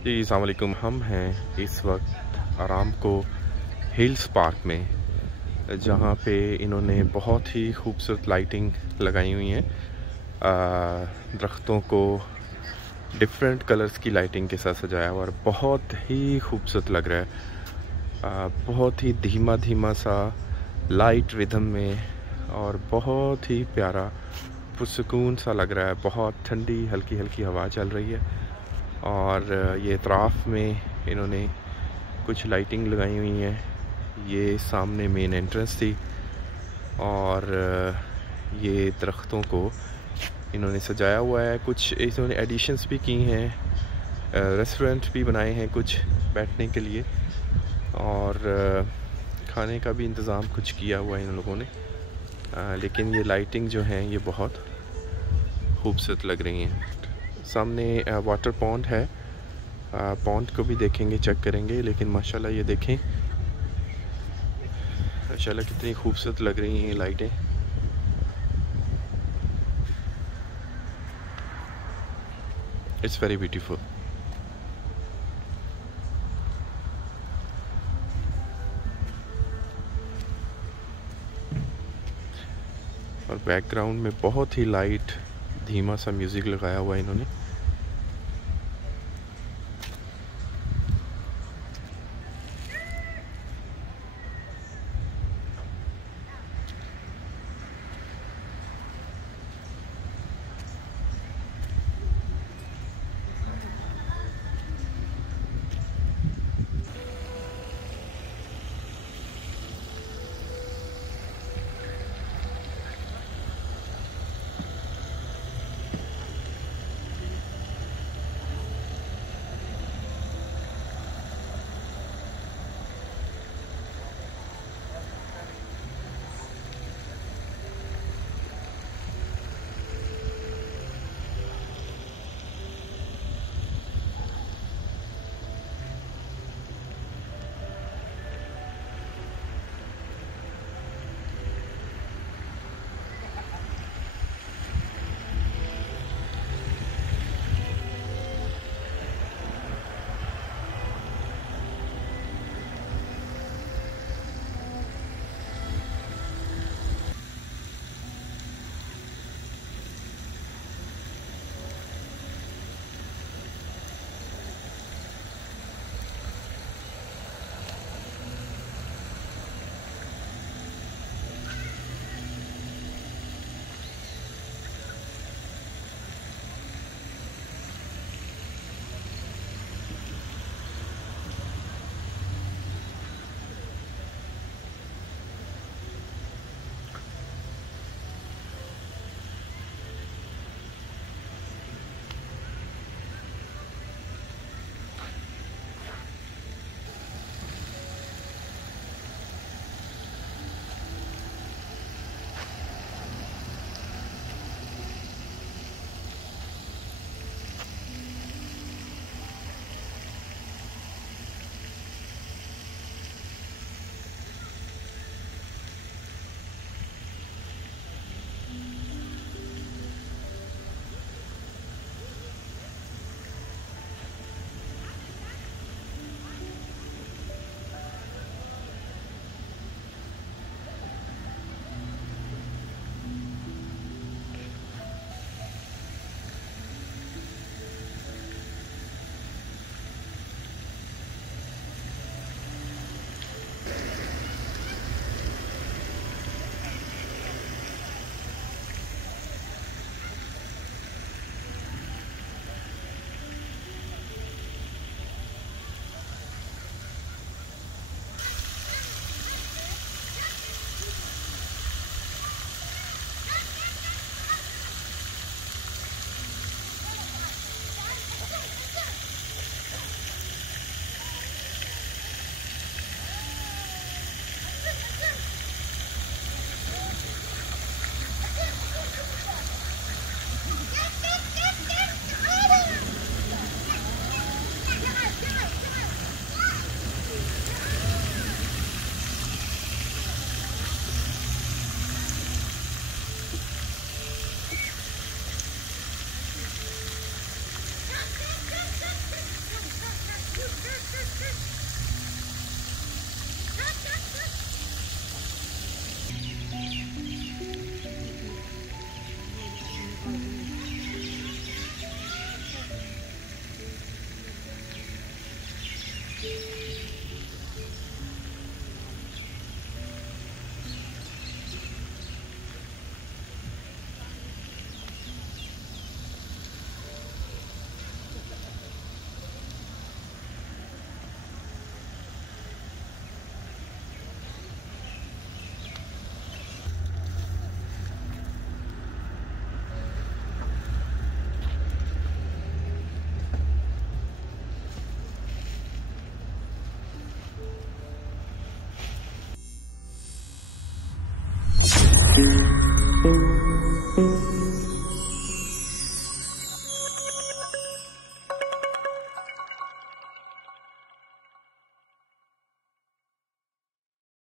जी अस्सलाम वालेकुम। हम हैं इस वक्त आरामको हिल्स पार्क में, जहाँ पे इन्होंने बहुत ही खूबसूरत लाइटिंग लगाई हुई हैं। दरख्तों को डिफरेंट कलर्स की लाइटिंग के साथ सजाया हुआ और बहुत ही खूबसूरत लग रहा है। बहुत ही धीमा धीमा सा लाइट रिदम में और बहुत ही प्यारा पुरसुकून सा लग रहा है। बहुत ठंडी हल्की हल्की हवा चल रही है और ये अतराफ़ में इन्होंने कुछ लाइटिंग लगाई हुई है। ये सामने मेन एंट्रेंस थी और ये दरख्तों को इन्होंने सजाया हुआ है। कुछ इन्होंने एडिशंस भी की हैं, रेस्टोरेंट भी बनाए हैं कुछ बैठने के लिए और खाने का भी इंतज़ाम कुछ किया हुआ है इन लोगों ने। लेकिन ये लाइटिंग जो हैं ये बहुत खूबसूरत लग रही हैं। सामने वाटर पॉन्ड है, पॉन्ड को भी देखेंगे, चेक करेंगे। लेकिन माशाल्लाह ये देखें, माशाल्लाह कितनी खूबसूरत लग रही हैं ये लाइटें। It's very beautiful. और बैकग्राउंड में बहुत ही लाइट धीमा सा म्यूज़िक लगाया हुआ है इन्होंने।